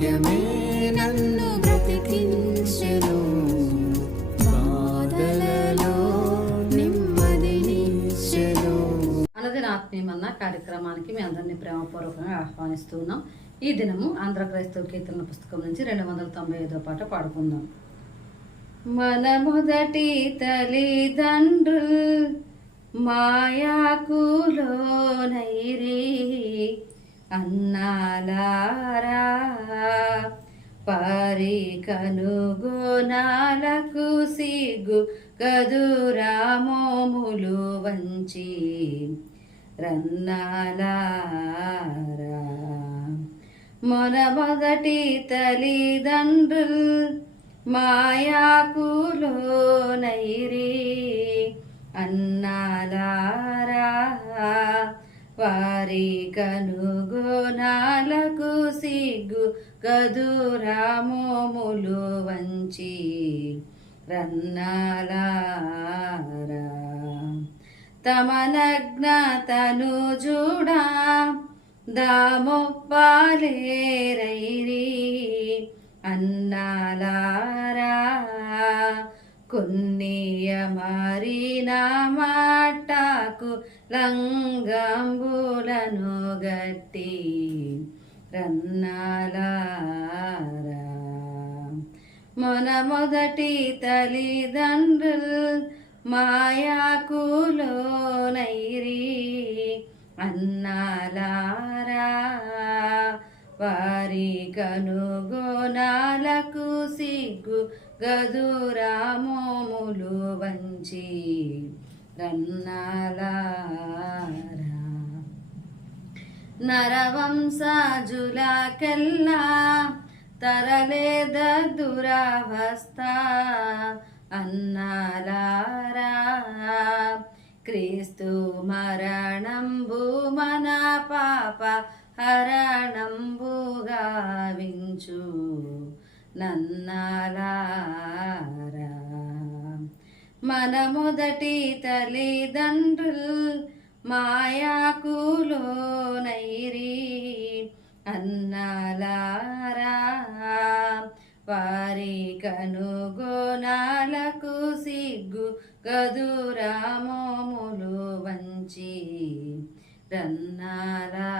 వాక్యమే నన్ను బ్రతికించెను. బాధలలో నెమ్మదినిచ్చెను ఆత్మీయమన్న కార్యక్రమానికి మీ అందరినీ ప్రేమపూర్వకంగా ఆహ్వానిస్తున్నాం. ఈ దినము ఆంధ్ర క్రైస్తవ కీర్తన పుస్తకం నుంచి రెండు వందల తొంభై ఐదో పాట పాడుకుందాం. మన మొదటి తల్లిదండ్రుల్ మాయాకులోనైరే అన్నాలారా పరి కనుగోనాలకు సిగ్గు గదురామోములు వంచి రన్నాలారా. మన మొదటి తల్లిదండ్రుల్ మాయాకులోనైరి అన్నాలారా. వారి కనుగోనాలకు సిగ్గు. గదురామోములు వంచి రన్నాలారా. తమ నగ్నతను చూడా దామొప్పాలేరైరి అన్నాలారా. కొన్నియ మారిన మాటకు లంగంబులను గట్టి రన్నాలారా. మొన మొదటి తల్లిదండ్రుల్ మాయాకులోనైరి అన్నాలారా. వారి కనుగోనాలకు సిగ్గు గదురాము నుంచి రన్నాలారా నరవంశజులకెల్లా తరలేద దురవస్థ అన్నాలారా. క్రీస్తు మరణంబు మన పాప హరణంబు గావించు నన్నాలారా. మన మొదటి తల్లిదండ్రుల్ మాయాకులోనైరి అన్నాలారా. వారి కనుగోనాలకు సిగ్గు గదురామోములు వంచి రన్నారా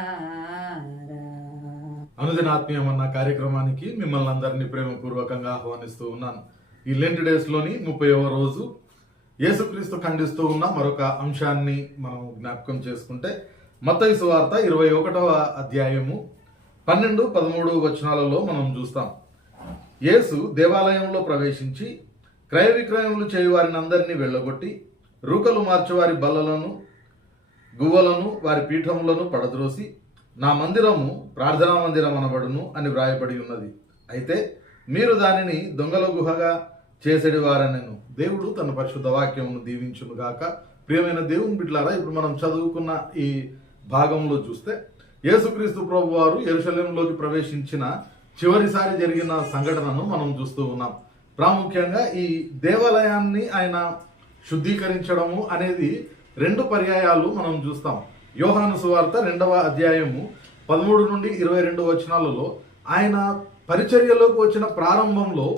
అనుదిన అన్న కార్యక్రమానికి మిమ్మల్ని అందరినీ ప్రేమపూర్వకంగా ఆహ్వానిస్తూ ఉన్నాను. ఈ లెంట్ డేస్లోని ముప్పైవ రోజు యేసుక్రీస్తు ఖండిస్తూ ఉన్న మరొక అంశాన్ని మనం జ్ఞాపకం చేసుకుంటే మత్తయి సువార్త ఇరవై ఒకటవ అధ్యాయము పన్నెండు పదమూడు వచనాలలో మనం చూస్తాం. యేసు దేవాలయంలో ప్రవేశించి క్రయ విక్రయములు చేయువారిని అందరినీ వెళ్ళగొట్టి రూకలు మార్చేవారి బల్లలను గువ్వలను వారి పీఠములను పడద్రోసి నా మందిరము ప్రార్థనా మందిరం అనబడును అని వ్రాయబడి ఉన్నది. అయితే మీరు దానిని దొంగల గుహగా చేసేడి వారనను దేవుడు తన పరిశుద్ధ వాక్యమును దీవించును గాక. ప్రియమైన దేవుని బిడ్డలారా ఇప్పుడు మనం చదువుకున్న ఈ భాగంలో చూస్తే యేసుక్రీస్తు ప్రభు వారు ఎరుశల్యంలోకి ప్రవేశించిన చివరిసారి జరిగిన సంఘటనను మనం చూస్తూ ఉన్నాం. ప్రాముఖ్యంగా ఈ దేవాలయాన్ని ఆయన శుద్ధీకరించడము అనేది రెండు పర్యాయాలు మనం చూస్తాం. యోహాను సువార్త రెండవ అధ్యాయము పదమూడు నుండి ఇరవై రెండు వచనాలలో ఆయన పరిచర్యలోకి వచ్చిన ప్రారంభంలో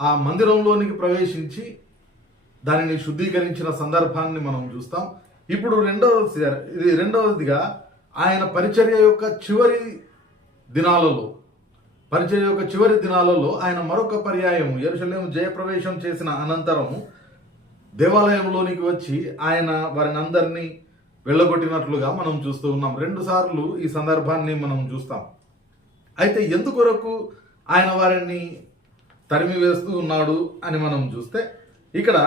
ఆ మందిరంలోనికి ప్రవేశించి దానిని శుద్ధీకరించిన సందర్భాన్ని మనం చూస్తాం. ఇప్పుడు రెండవ ఇది రెండవదిగా ఆయన పరిచర్య యొక్క చివరి దినాలలో పరిచర్య యొక్క చివరి దినాలలో ఆయన మరొక పర్యాయం ఎరుసలేం జయప్రవేశం చేసిన అనంతరము దేవాలయంలోనికి వచ్చి ఆయన వారిని అందరినీ వెళ్ళగొట్టినట్లుగా మనం చూస్తూ ఉన్నాం. రెండు సార్లు ఈ సందర్భాన్ని మనం చూస్తాం. అయితే ఎందుకొరకు ఆయన వారిని తరిమి వేస్తూ ఉన్నాడు అని మనం చూస్తే ఇక్కడ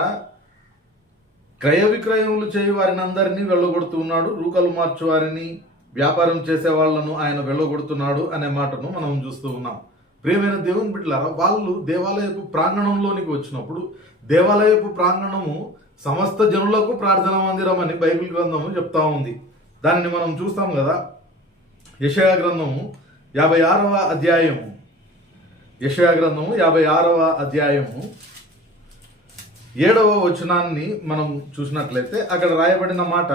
క్రయ విక్రయములు చేయి వారిని అందరినీ వెళ్ళగొడుతూ ఉన్నాడు రూకలు మార్చు వారిని వ్యాపారం చేసే వాళ్ళను ఆయన వెళ్ళగొడుతున్నాడు అనే మాటను మనం చూస్తూ ఉన్నాం. ప్రియమైన దేవుని బిడ్డలారా వాళ్ళు దేవాలయపు ప్రాంగణంలోనికి వచ్చినప్పుడు దేవాలయపు ప్రాంగణము సమస్త జనులకు ప్రార్థన మందిరం అని బైబిల్ గ్రంథము చెప్తా ఉంది. దానిని మనం చూస్తాం కదా యషయా గ్రంథము యాభై ఆరవ అధ్యాయము. యషయా గ్రంథము యాభై ఆరవ అధ్యాయము ఏడవ వచనాన్ని మనం చూసినట్లయితే అక్కడ రాయబడిన మాట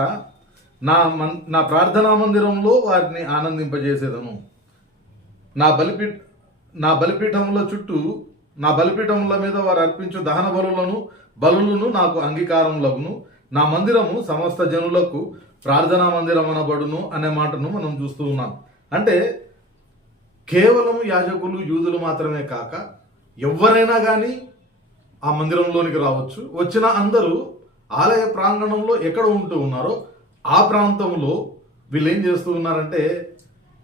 నా మన్ నా ప్రార్థనా మందిరంలో వారిని ఆనందింపజేసేదను. నా బలిపీ నా బలిపీఠముల చుట్టూ నా బలిపీఠముల మీద వారు అర్పించు దహన బలులను బలులను నాకు అంగీకారములగును నా మందిరము సమస్త జనులకు ప్రార్థనా మందిరం అనబడును అనే మాటను మనం చూస్తూ ఉన్నాం. అంటే కేవలం యాజకులు యూదులు మాత్రమే కాక ఎవరైనా కానీ ఆ మందిరంలోనికి రావచ్చు. వచ్చిన అందరూ ఆలయ ప్రాంగణంలో ఎక్కడ ఉంటూ ఉన్నారో ఆ ప్రాంతంలో వీళ్ళు ఏం చేస్తూ ఉన్నారంటే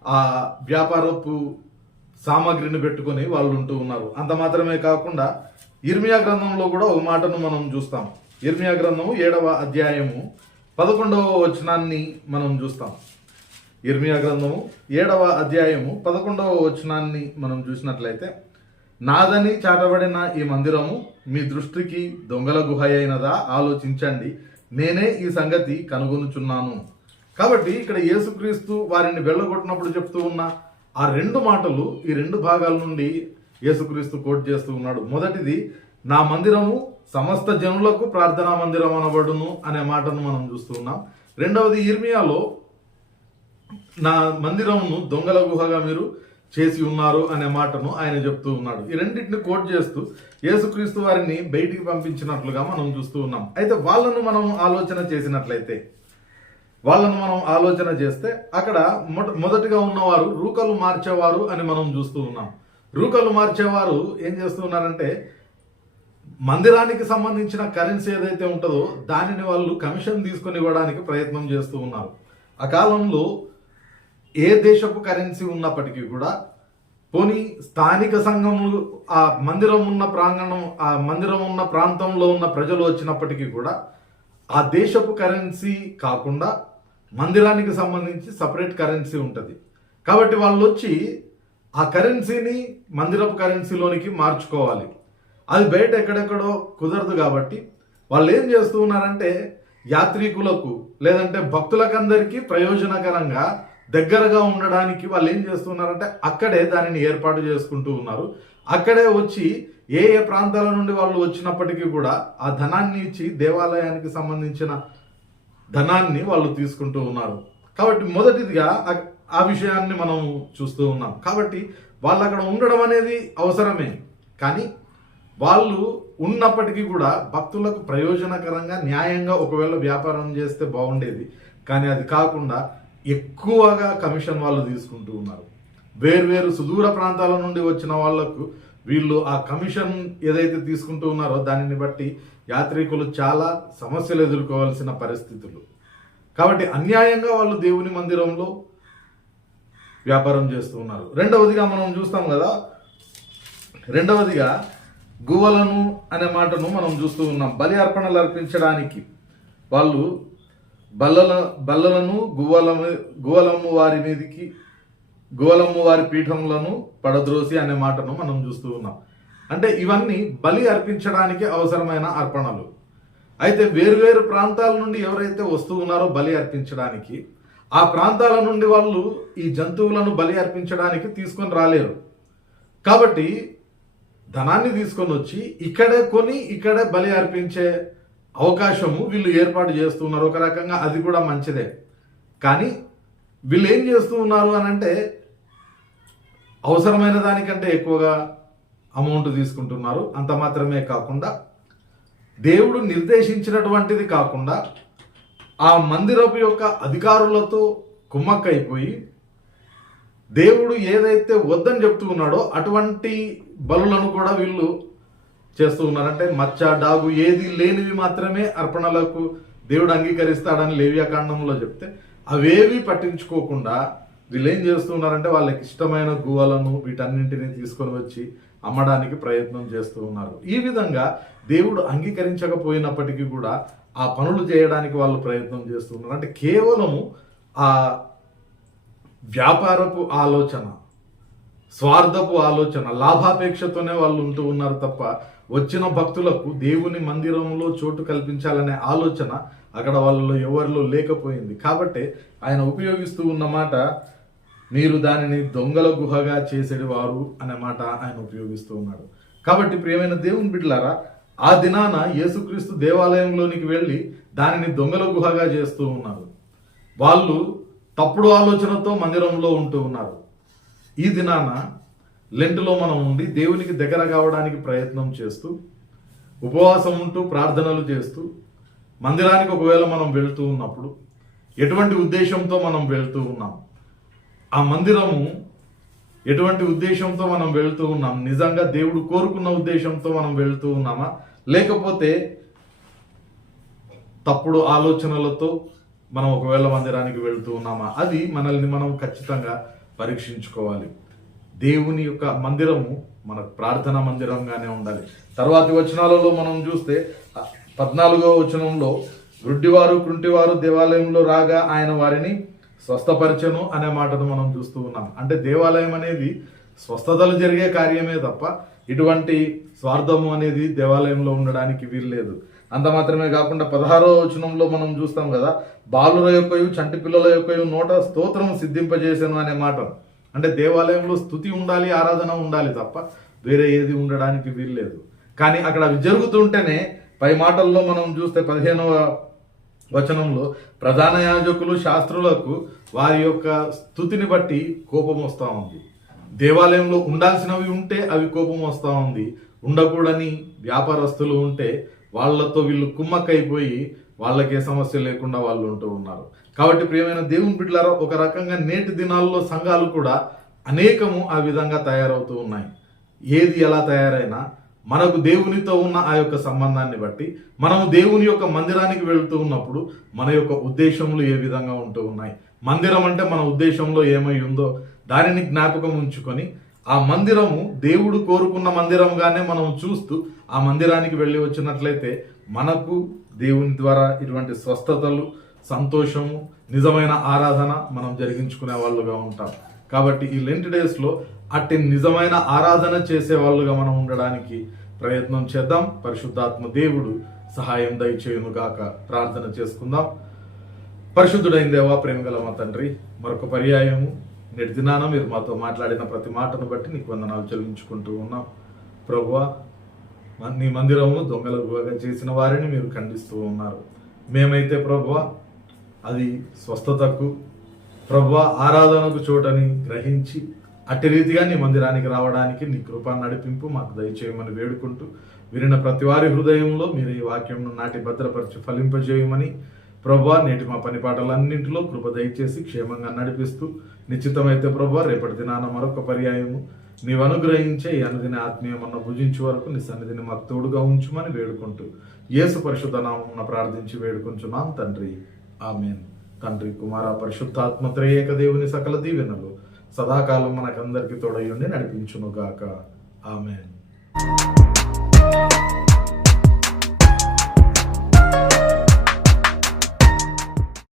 ఆ వ్యాపారపు సామాగ్రిని పెట్టుకొని వాళ్ళు ఉంటూ ఉన్నారు. అంత మాత్రమే కాకుండా ఇర్మియా గ్రంథంలో కూడా ఒక మాటను మనం చూస్తాం. ఇర్మియా గ్రంథము ఏడవ అధ్యాయము పదకొండవ వచనాన్ని మనం చూస్తాం. ఇర్మియా గ్రంథము ఏడవ అధ్యాయము పదకొండవ వచనాన్ని మనం చూసినట్లయితే నాదని చాటబడిన ఈ మందిరము మీ దృష్టికి దొంగల గుహ అయినదా ఆలోచించండి. నేనే ఈ సంగతి కనుగొనుచున్నాను. కాబట్టి ఇక్కడ యేసుక్రీస్తు వారిని వెళ్ళగొట్టినప్పుడు చెప్తూ ఉన్న ఆ రెండు మాటలు ఈ రెండు భాగాల నుండి యేసుక్రీస్తు కోట్ చేస్తూ ఉన్నాడు. మొదటిది నా మందిరము సమస్త జనులకు ప్రార్థనా మందిరం అనబడును అనే మాటను మనం చూస్తూ ఉన్నాం. రెండవది ఇర్మియాలో నా మందిరమును దొంగల గుహగా మీరు చేసి ఉన్నారు అనే మాటను ఆయన చెప్తూ ఉన్నాడు. ఈ రెండింటిని కోట్ చేస్తూ యేసుక్రీస్తు వారిని బయటికి పంపించినట్లుగా మనం చూస్తూ ఉన్నాం. అయితే వాళ్ళను మనం ఆలోచన చేసినట్లయితే వాళ్ళను మనం ఆలోచన చేస్తే అక్కడ మొదటిగా ఉన్నవారు రూకలు మార్చేవారు అని మనం చూస్తూ ఉన్నాం. రూకలు మార్చేవారు ఏం చేస్తూ ఉన్నారంటే మందిరానికి సంబంధించిన కరెన్సీ ఏదైతే ఉంటుందో దానిని వాళ్ళు కమిషన్ తీసుకొని ఇవ్వడానికి ప్రయత్నం చేస్తూ ఉన్నారు. ఆ కాలంలో ఏ దేశపు కరెన్సీ ఉన్నప్పటికీ కూడా పోనీ స్థానిక సంఘములు ఆ మందిరం ఉన్న ప్రాంగణం ఆ మందిరం ఉన్న ప్రాంతంలో ఉన్న ప్రజలు వచ్చినప్పటికీ కూడా ఆ దేశపు కరెన్సీ కాకుండా మందిరానికి సంబంధించి సపరేట్ కరెన్సీ ఉంటుంది. కాబట్టి వాళ్ళు వచ్చి ఆ కరెన్సీని మందిరపు కరెన్సీలోనికి మార్చుకోవాలి. అది బయట ఎక్కడెక్కడో కుదరదు కాబట్టి వాళ్ళు ఏం చేస్తూ ఉన్నారంటే యాత్రికులకు లేదంటే భక్తులకందరికీ ప్రయోజనకరంగా దగ్గరగా ఉండడానికి వాళ్ళు ఏం చేస్తున్నారంటే అక్కడే దానిని ఏర్పాటు చేసుకుంటూ ఉన్నారు. అక్కడే వచ్చి ఏ ఏ ప్రాంతాల నుండి వాళ్ళు వచ్చినప్పటికీ కూడా ఆ ధనాన్ని ఇచ్చి దేవాలయానికి సంబంధించిన ధనాన్ని వాళ్ళు తీసుకుంటూ ఉన్నారు. కాబట్టి మొదటిదిగా ఆ- ఆ విషయాన్ని మనం చూస్తూ ఉన్నాం. కాబట్టి వాళ్ళు అక్కడ ఉండడం అనేది అవసరమే. కానీ వాళ్ళు ఉన్నప్పటికీ కూడా భక్తులకు ప్రయోజనకరంగా న్యాయంగా ఒకవేళ వ్యాపారం చేస్తే బాగుండేది. కానీ అది కాకుండా ఎక్కువగా కమిషన్ వాళ్ళు తీసుకుంటూ ఉన్నారు. వేర్వేరు సుదూర ప్రాంతాల నుండి వచ్చిన వాళ్ళకు వీళ్ళు ఆ కమిషన్ ఏదైతే తీసుకుంటూ ఉన్నారో దానిని బట్టి యాత్రికులు చాలా సమస్యలు ఎదుర్కోవాల్సిన పరిస్థితులు. కాబట్టి అన్యాయంగా వాళ్ళు దేవుని మందిరంలో వ్యాపారం చేస్తూ ఉన్నారు. రెండవదిగా మనం చూస్తాం కదా రెండవదిగా గువ్వలను అనే మాటను మనం చూస్తూ ఉన్నాం. బలి అర్పణలు అర్పించడానికి వాళ్ళు బల్లల బల్లలను గువ్వలము గువ్వలమ్ము వారి మీదకి గువ్వలమ్ము వారి పీఠములను పడద్రోసి అనే మాటను మనం చూస్తూ ఉన్నాం. అంటే ఇవన్నీ బలి అర్పించడానికి అవసరమైన అర్పణలు. అయితే వేరువేరు ప్రాంతాల నుండి ఎవరైతే వస్తూ ఉన్నారో బలి అర్పించడానికి ఆ ప్రాంతాల నుండి వాళ్ళు ఈ జంతువులను బలి అర్పించడానికి తీసుకొని రాలేరు. కాబట్టి ధనాన్ని తీసుకొని వచ్చి ఇక్కడే కొని ఇక్కడే బలి అర్పించే అవకాశము వీళ్ళు ఏర్పాటు చేస్తున్నారు ఒక రకంగా అది కూడా మంచిదే. కానీ వీళ్ళు ఏం చేస్తూ ఉన్నారు అని అంటే అవసరమైన దానికంటే ఎక్కువగా అమౌంట్ తీసుకుంటున్నారు. అంత మాత్రమే కాకుండా దేవుడు నిర్దేశించినటువంటిది కాకుండా ఆ మందిరపు యొక్క అధికారులతో కుమ్మక్కైపోయి దేవుడు ఏదైతే వద్దని చెప్తూ ఉన్నాడో అటువంటి బలులను కూడా వీళ్ళు చేస్తూ ఉన్నారంటే మచ్చ డాగు ఏది లేనివి మాత్రమే అర్పణలకు దేవుడు అంగీకరిస్తాడని లేవ్యాకాండంలో చెప్తే అవేవి పట్టించుకోకుండా వీళ్ళు ఏం చేస్తున్నారంటే వాళ్ళకి ఇష్టమైన గువ్వలను వీటన్నింటినీ తీసుకొని వచ్చి అమ్మడానికి ప్రయత్నం చేస్తూ ఉన్నారు. ఈ విధంగా దేవుడు అంగీకరించకపోయినప్పటికీ కూడా ఆ పనులు చేయడానికి వాళ్ళు ప్రయత్నం చేస్తున్నారు అంటే కేవలము ఆ వ్యాపారపు ఆలోచన స్వార్థపు ఆలోచన లాభాపేక్షతోనే వాళ్ళు ఉంటూ ఉన్నారు తప్ప వచ్చిన భక్తులకు దేవుని మందిరంలో చోటు కల్పించాలనే ఆలోచన అక్కడ వాళ్ళలో ఎవరిలో లేకపోయింది. కాబట్టి ఆయన ఉపయోగిస్తూ ఉన్న మాట మీరు దానిని దొంగల గుహగా చేసేది వారు అనే మాట ఆయన ఉపయోగిస్తూ ఉన్నాడు. కాబట్టి ప్రియమైన దేవుని బిడ్డలారా ఆ దినాన యేసుక్రీస్తు దేవాలయంలోనికి వెళ్ళి దానిని దొంగల గుహగా చేస్తూ ఉన్నారు. వాళ్ళు తప్పుడు ఆలోచనతో మందిరంలో ఉంటూ ఉన్నారు. ఈ దినాన లెంటులో మనం ఉండి దేవునికి దగ్గర కావడానికి ప్రయత్నం చేస్తూ ఉపవాసం ఉంటూ ప్రార్థనలు చేస్తూ మందిరానికి ఒకవేళ మనం వెళ్తూ ఉన్నప్పుడు ఎటువంటి ఉద్దేశంతో మనం వెళ్తూ ఉన్నాం? ఆ మందిరము ఎటువంటి ఉద్దేశంతో మనం వెళ్తూ ఉన్నాం? నిజంగా దేవుడు కోరుకున్న ఉద్దేశంతో మనం వెళ్తూ ఉన్నామా? లేకపోతే తప్పుడు ఆలోచనలతో మనం ఒకవేళ మందిరానికి వెళ్తూ ఉన్నామా? అది మనల్ని మనం ఖచ్చితంగా పరీక్షించుకోవాలి. దేవుని యొక్క మందిరము మన ప్రార్థన మందిరంగానే ఉండాలి. తర్వాతి వచనాలలో మనం చూస్తే పద్నాలుగో వచనంలో వృడ్డివారు కుంటివారు దేవాలయంలో రాగా ఆయన వారిని స్వస్థపరచను అనే మాటను మనం చూస్తూ ఉన్నాం. అంటే దేవాలయం అనేది స్వస్థతలు జరిగే కార్యమే తప్ప ఇటువంటి స్వార్థము అనేది దేవాలయంలో ఉండడానికి వీల్లేదు. అంత మాత్రమే కాకుండా పదహారో వచనంలో మనం చూస్తాం కదా బాలుర యొక్కయు చంటి పిల్లల యొక్కయు నోట స్తోత్రం సిద్ధింపజేసాను అనే మాట. అంటే దేవాలయంలో స్థుతి ఉండాలి ఆరాధన ఉండాలి తప్ప వేరే ఏది ఉండడానికి వీల్లేదు. కానీ అక్కడ అవి జరుగుతుంటేనే పై మాటల్లో మనం చూస్తే పదిహేనవ వచనంలో ప్రధాన యాజకులు శాస్త్రులకు వారి యొక్క స్థుతిని బట్టి కోపం వస్తూ ఉంది. దేవాలయంలో ఉండాల్సినవి ఉంటే అవి కోపం వస్తూ ఉంది. ఉండకూడని వ్యాపారస్తులు ఉంటే వాళ్ళతో వీళ్ళు కుమ్మక్కైపోయి వాళ్ళకే సమస్య లేకుండా వాళ్ళు ఉంటూ ఉన్నారు. కాబట్టి ప్రియమైన దేవుని బిడ్డలారా ఒక రకంగా నేటి దినాల్లో సంఘాలు కూడా అనేకము ఆ విధంగా తయారవుతూ ఉన్నాయి. ఏది ఎలా తయారైనా మనకు దేవునితో ఉన్న ఆ యొక్క సంబంధాన్ని బట్టి మనము దేవుని యొక్క మందిరానికి వెళుతూ ఉన్నప్పుడు మన యొక్క ఉద్దేశములు ఏ విధంగా ఉంటూ ఉన్నాయి. మందిరం అంటే మన ఉద్దేశంలో ఏమై ఉందో దానిని జ్ఞాపకం ఉంచుకొని ఆ మందిరము దేవుడు కోరుకున్న మందిరంగానే మనం చూస్తూ ఆ మందిరానికి వెళ్ళి వచ్చినట్లయితే మనకు దేవుని ద్వారా ఇటువంటి స్వస్థతలు సంతోషము నిజమైన ఆరాధన మనం జరిగించుకునే వాళ్ళుగా ఉంటాం. కాబట్టి ఈ లెంట్ డేస్లో అట్టి నిజమైన ఆరాధన చేసే వాళ్ళుగా మనం ఉండడానికి ప్రయత్నం చేద్దాం. పరిశుద్ధాత్మ దేవుడు సహాయం దయచేయును గాక. ప్రార్థన చేసుకుందాం. పరిశుద్ధుడైన దేవా ప్రేమగల మా తండ్రి మరొక పర్యాయము నేటి దినాన మీరు మాతో మాట్లాడిన ప్రతి మాటను బట్టి నీకు వందనాలు చెల్లించుకుంటూ ఉన్నాం. ప్రభువా నీ మందిరము దొంగల గుహగా చేసిన వారిని మీరు ఖండిస్తూ ఉన్నారు. మేమైతే ప్రభు అది స్వస్థతకు ప్రభువ ఆరాధనకు చోటని గ్రహించి అట్టి రీతిగా నీ మందిరానికి రావడానికి నీ కృపా నడిపింపు మాకు దయచేయమని వేడుకుంటూ విరిన ప్రతి వారి హృదయంలో మీరు ఈ వాక్యంను నాటి భద్రపరిచి ఫలింపజేయమని ప్రభా నేటి మా పని పాటలన్నింటిలో కృప దయచేసి క్షేమంగా నడిపిస్తూ నిశ్చితమైతే ప్రభా రేపటి దినాన మరొక పర్యాయము నీవు అనుగ్రహించే అనుదిన ఆత్మీయమన్న భుజించే వరకు నీ సన్నిధిని మాకు తోడుగా ఉంచుమని వేడుకుంటూ యేసు పరిశుద్ధ నామం ప్రార్థించి వేడుకుంటున్నాం తండ్రి. ఆమెన్. తండ్రి కుమార పరిశుద్ధాత్మ త్రయేక దేవుని సకల దీవెనలు సదాకాలం మనకందరికీ తోడయుండి నడిపించునుగాక. ఆమెన్.